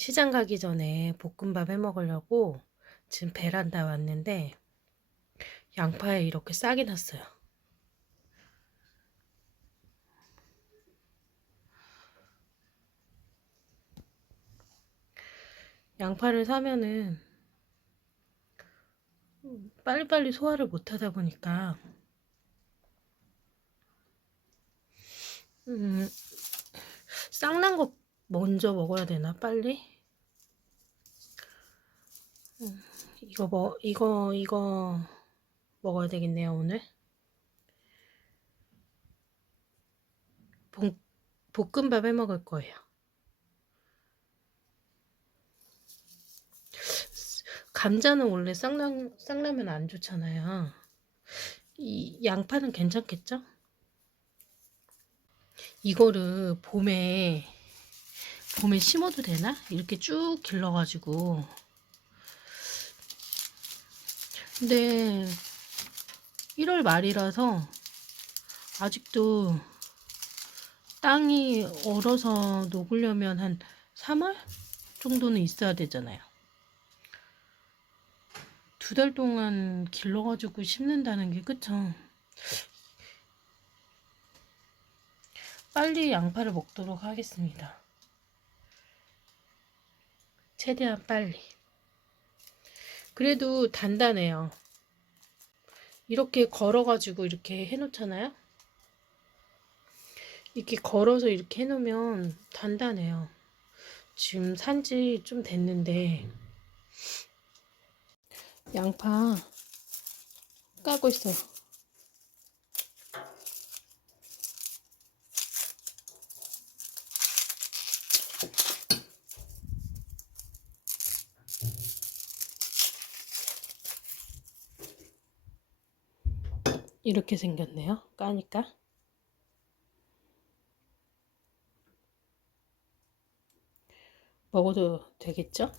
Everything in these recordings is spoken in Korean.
시장 가기 전에 볶음밥 해 먹으려고 지금 베란다 왔는데 양파에 이렇게 싹이 났어요. 양파를 사면은 빨리빨리 소화를 못 하다 보니까 음, 쌍난 거 먼저 먹어야 되나 빨리? 음, 이거 뭐 이거 이거 먹어야 되겠네요 오늘. 볶, 볶음밥 해 먹을 거예요. 감자는 원래 쌍랑 쌍라면 안 좋잖아요. 이 양파는 괜찮겠죠? 이거를 봄에 봄에 심어도 되나? 이렇게 쭉 길러가지고 근데 1월 말이라서 아직도 땅이 얼어서 녹으려면 한 3월 정도는 있어야 되잖아요. 두 달 동안 길러가지고 심는다는 게 그쵸? 빨리 양파를 먹도록 하겠습니다. 최대한 빨리. 그래도 단단해요. 이렇게 걸어가지고 이렇게 해놓잖아요. 이렇게 걸어서 이렇게 해놓으면 단단해요. 지금 산지 좀 됐는데 양파 까고 있어요. 이렇게 생겼네요. 까니까. 먹어도 되겠죠?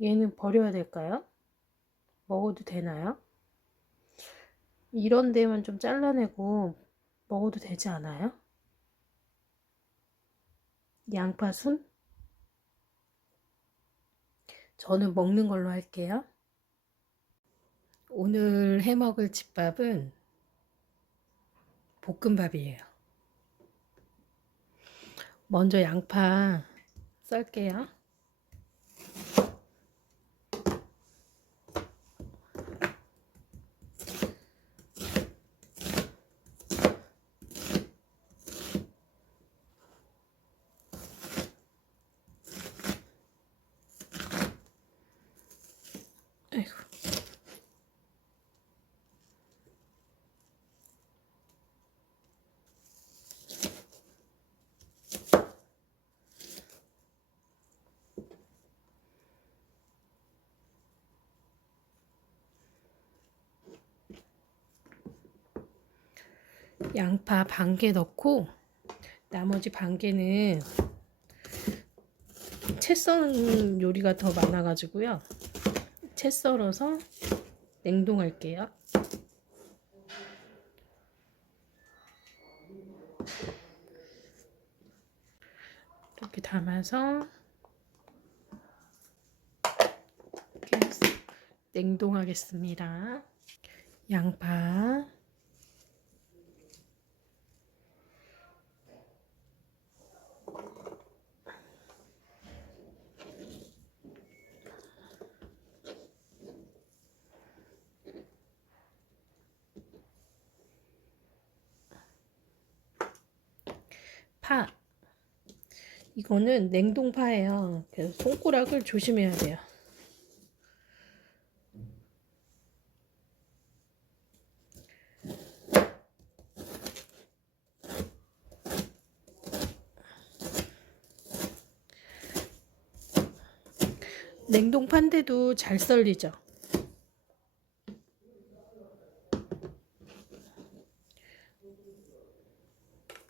얘는 버려야 될까요? 먹어도 되나요? 이런 데만 좀 잘라내고 먹어도 되지 않아요? 양파 순? 저는 먹는 걸로 할게요. 오늘 해 먹을 집밥은 볶음밥이에요. 먼저 양파 썰게요. 양파 반 개 넣고 나머지 반 개는 채 써는 요리가 더 많아가지고요. 채 썰어서 냉동할게요. 이렇게 담아서 이렇게 냉동하겠습니다. 양파 파. 이거는 냉동파예요. 그래서 손가락을 조심해야 돼요. 냉동판데도 잘 썰리죠.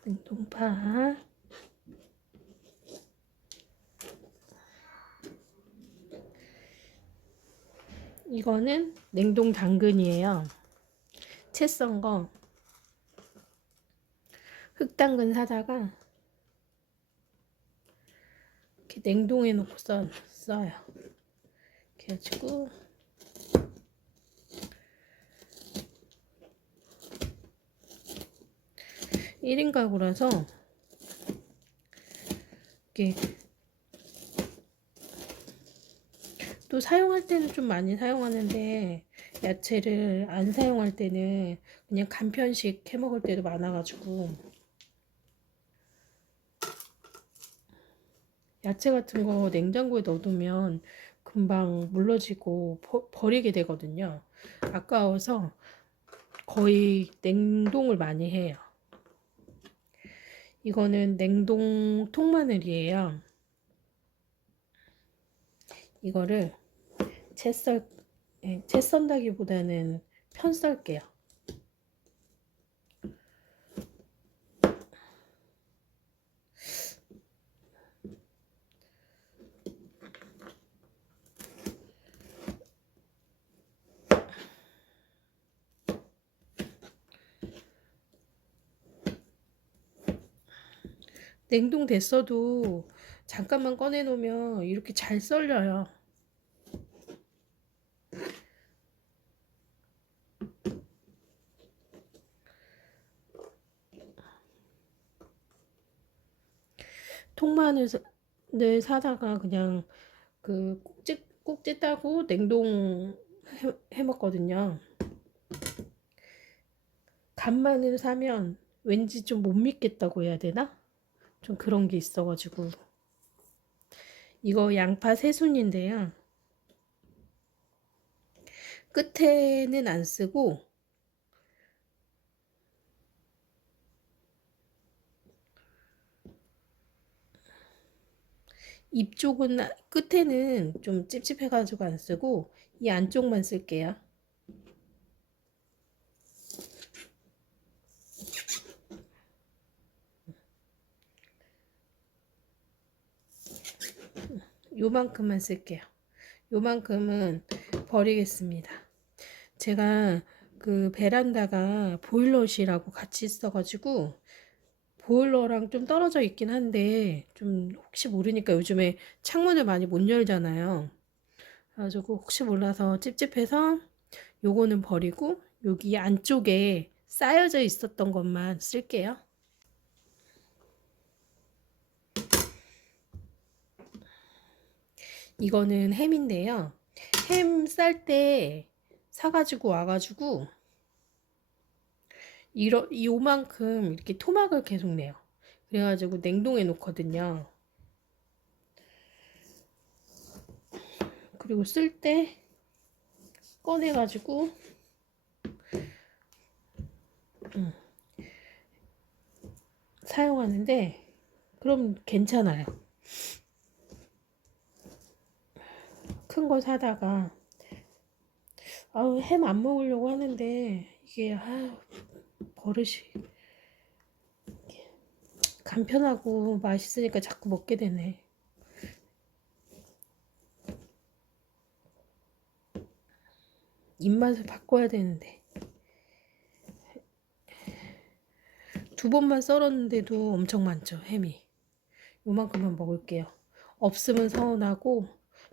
냉동파. 이거는 냉동 당근이에요. 채 썬 거. 흑당근 사다가 이렇게 냉동해 놓고 써, 써요. 이렇게 해가지고 일인 가구라서 이렇게 또 사용할 때는 좀 많이 사용하는데 야채를 안 사용할 때는 그냥 간편식 해 먹을 때도 많아가지고 야채 같은 거 냉장고에 넣어두면 금방 물러지고 버, 버리게 되거든요. 아까워서 거의 냉동을 많이 해요. 이거는 냉동 통마늘이에요. 이거를 채 썰, 예, 채 썬다기보다는 편 썰게요. 냉동됐어도 잠깐만 꺼내 놓으면 이렇게 잘 썰려요. 통마늘 사- 을 사다가 그냥 그 꼭지 꼭지 따고 냉동 해, 해 먹거든요. 간마늘 사면 왠지 좀 못 믿겠다고 해야 되나? 좀 그런 게 있어가지고 이거 양파 새순인데요. 끝에는 안 쓰고 입 쪽은 아- 끝에는 좀 찝찝해가지고 안 쓰고 이 안쪽만 쓸게요. 요만큼만 쓸게요. 요만큼은 버리겠습니다. 제가 그 베란다가 보일러실하고 같이 있어가지고 보일러랑 좀 떨어져 있긴 한데 좀 혹시 모르니까 요즘에 창문을 많이 못 열잖아요. 그래가지고 혹시 몰라서 찝찝해서 요거는 버리고 여기 안쪽에 쌓여져 있었던 것만 쓸게요. 이거는 햄인데요. 햄 쌀 때 사가지고 와가지고 이러, 요만큼 이렇게 토막을 계속 내요. 그래가지고 냉동해 놓거든요. 그리고 쓸 때 꺼내가지고 음, 사용하는데 그럼 괜찮아요. 큰 거 사다가 아우 햄 안 먹으려고 하는데 이게 아유 버릇이 간편하고 맛있으니까 자꾸 먹게 되네. 입맛을 바꿔야 되는데. 두 번만 썰었는데도 엄청 많죠 햄이. 요만큼만 먹을게요. 없으면 서운하고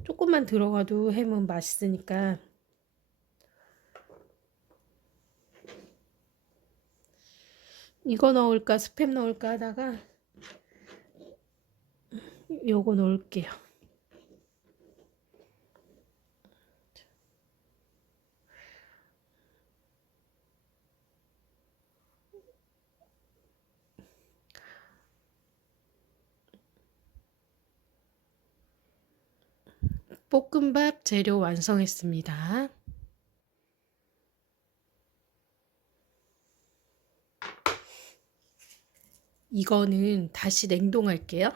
조금만 들어가도 햄은 맛있으니까 이거 넣을까 스팸 넣을까 하다가 요거 넣을게요. 볶음밥 재료 완성했습니다. 이거는 다시 냉동할게요.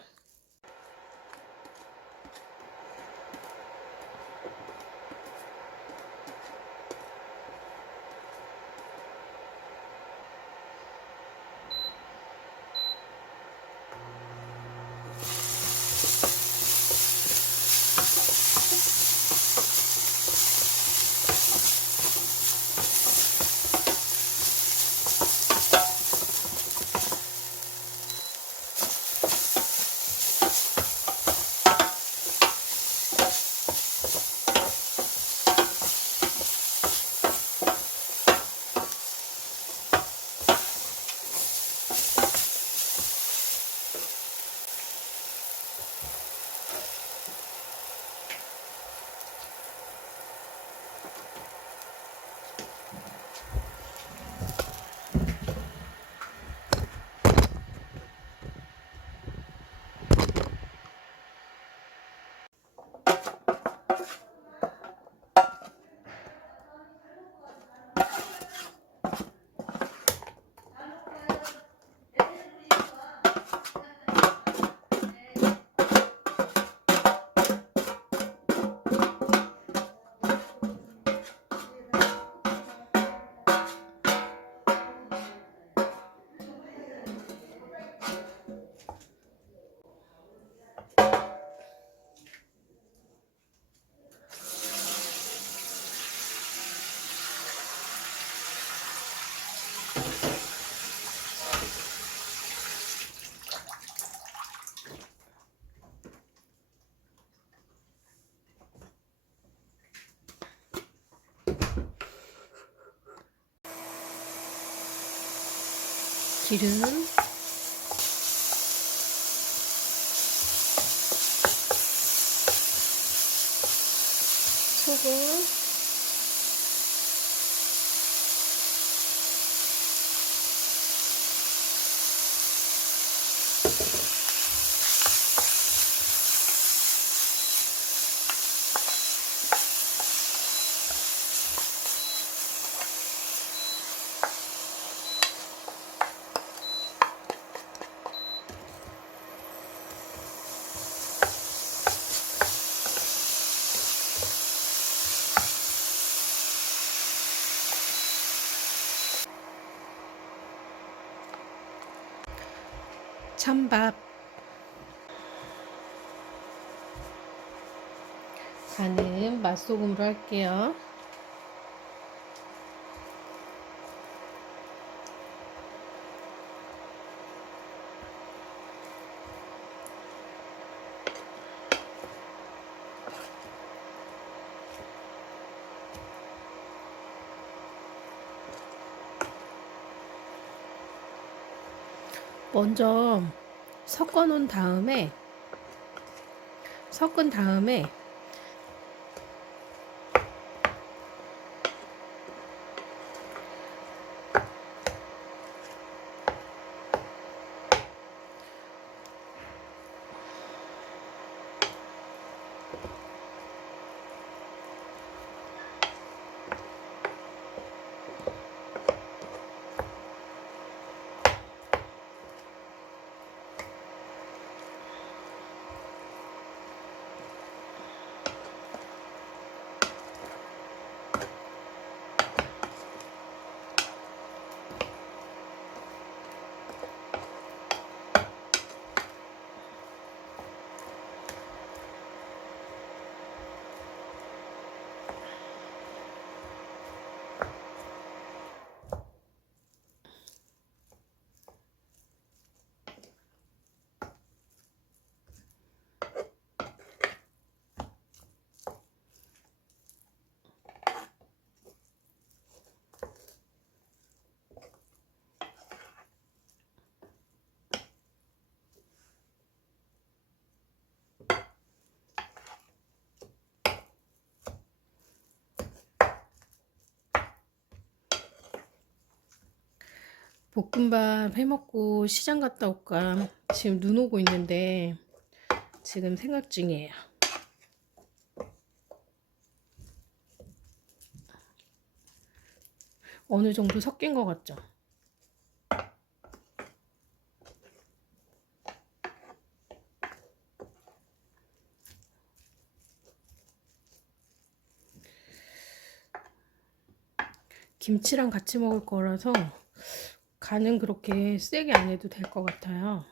기름 소금 찬밥 간은 맛소금으로 할게요. 먼저 섞어 놓은 다음에 섞은 다음에 볶음밥 해먹고 시장 갔다 올까 지금 눈 오고 있는데 지금 생각 중이에요. 어느 정도 섞인 것 같죠? 김치랑 같이 먹을 거라서 간은 그렇게 세게 안 해도 될 것 같아요.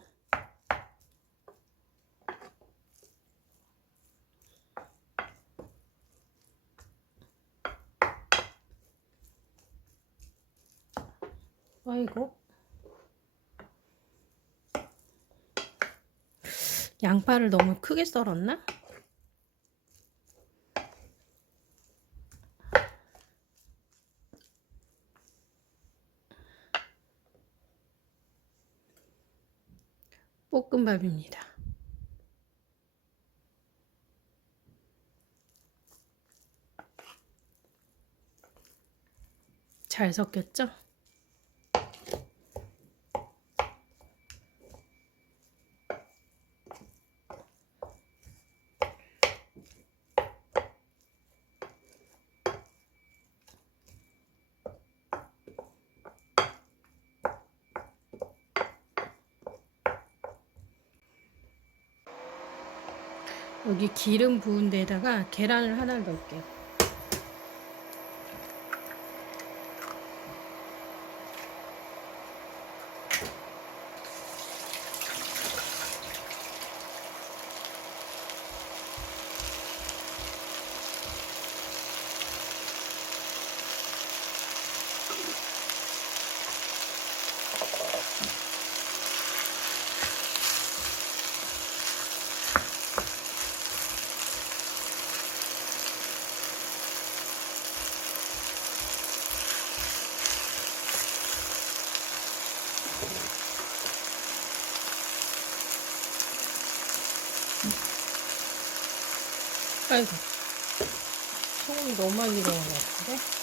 아이고. 양파를 너무 크게 썰었나? 볶음밥입니다. 잘 섞였죠? 기 기름 부은 데다가 계란을 하나 넣을게요. 아이고. 소금이 너무 많이 들어간 것 같은데?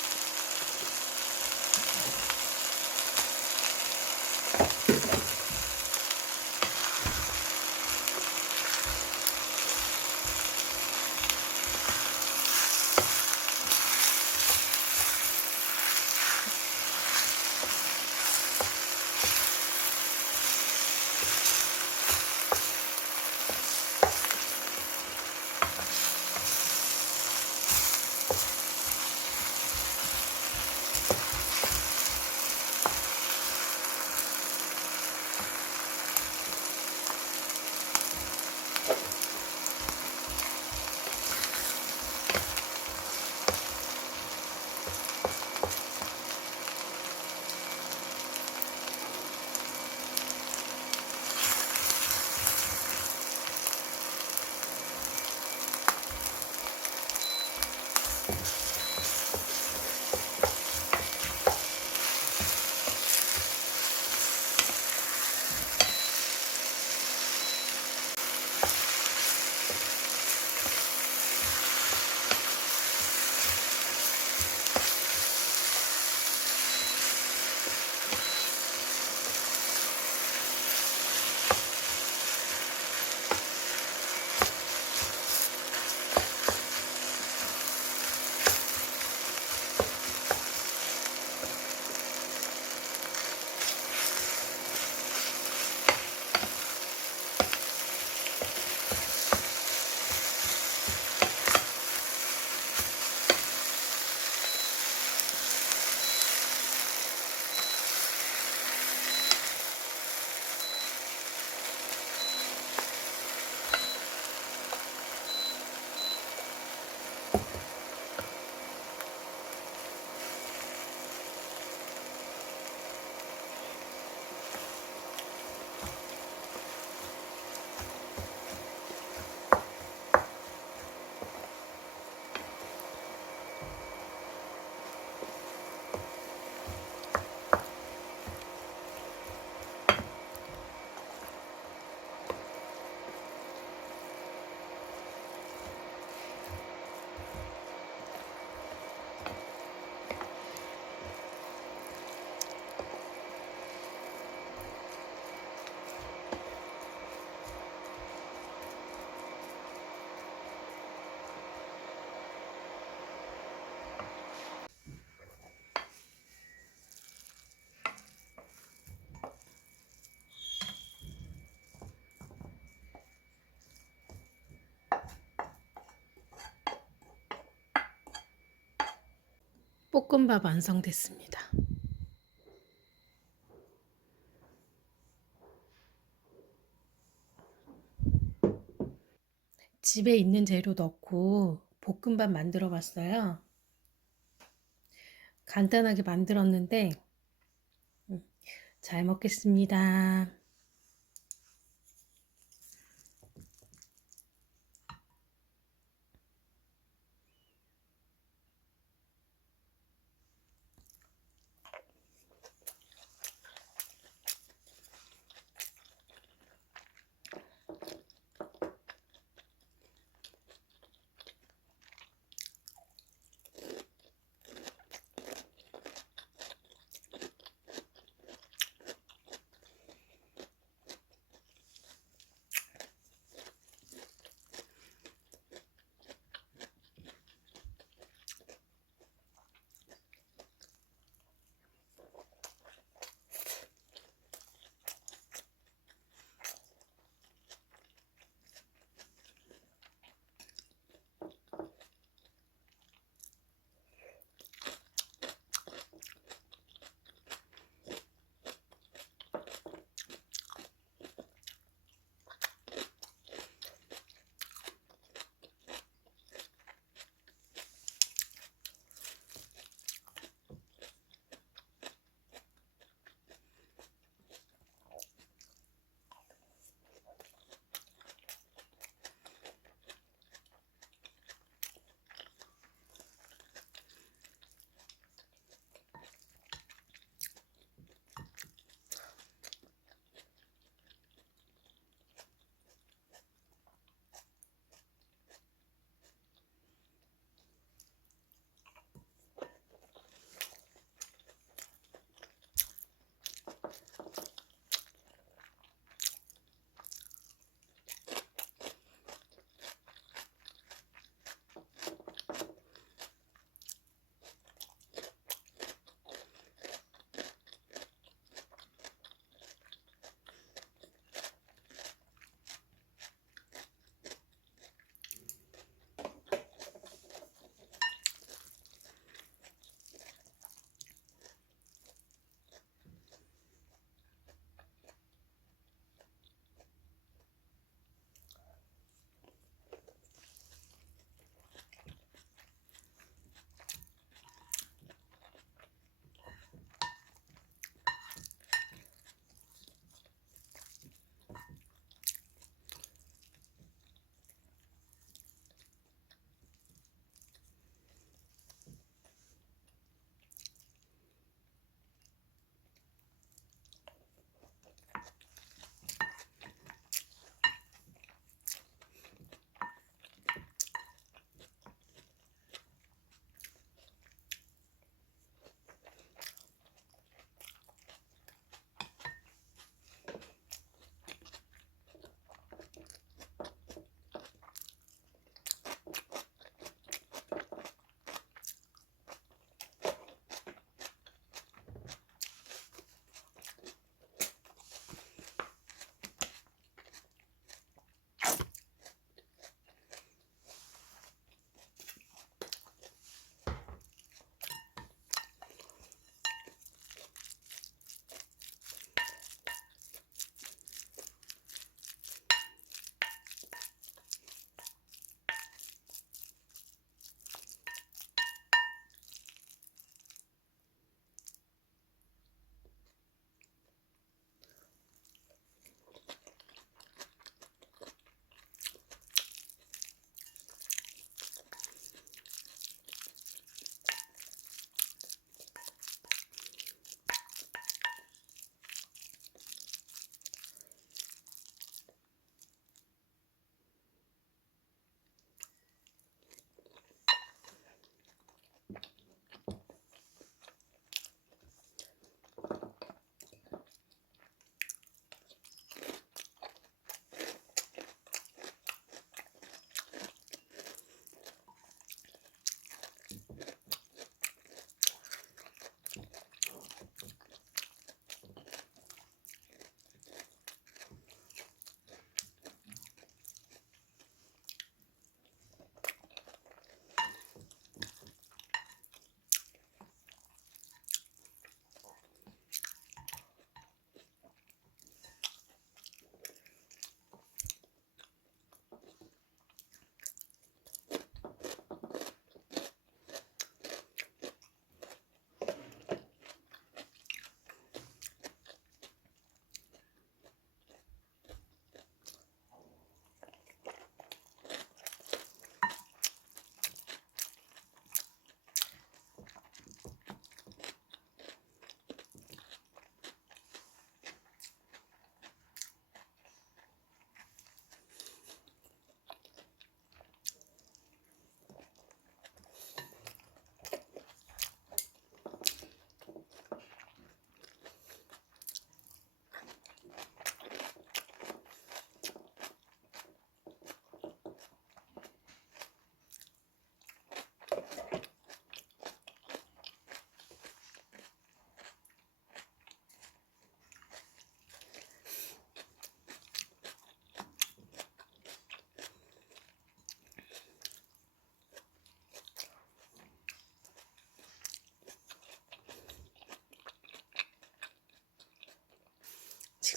볶음밥 완성됐습니다. 집에 있는 재료 넣고 볶음밥 만들어 봤어요. 간단하게 만들었는데, 음, 잘 먹겠습니다.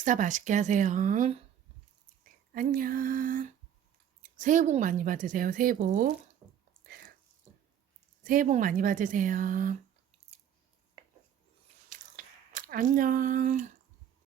식사 맛있게 하세요. 안녕. 새해 복 많이 받으세요. 새해 복. 새해 복 많이 받으세요.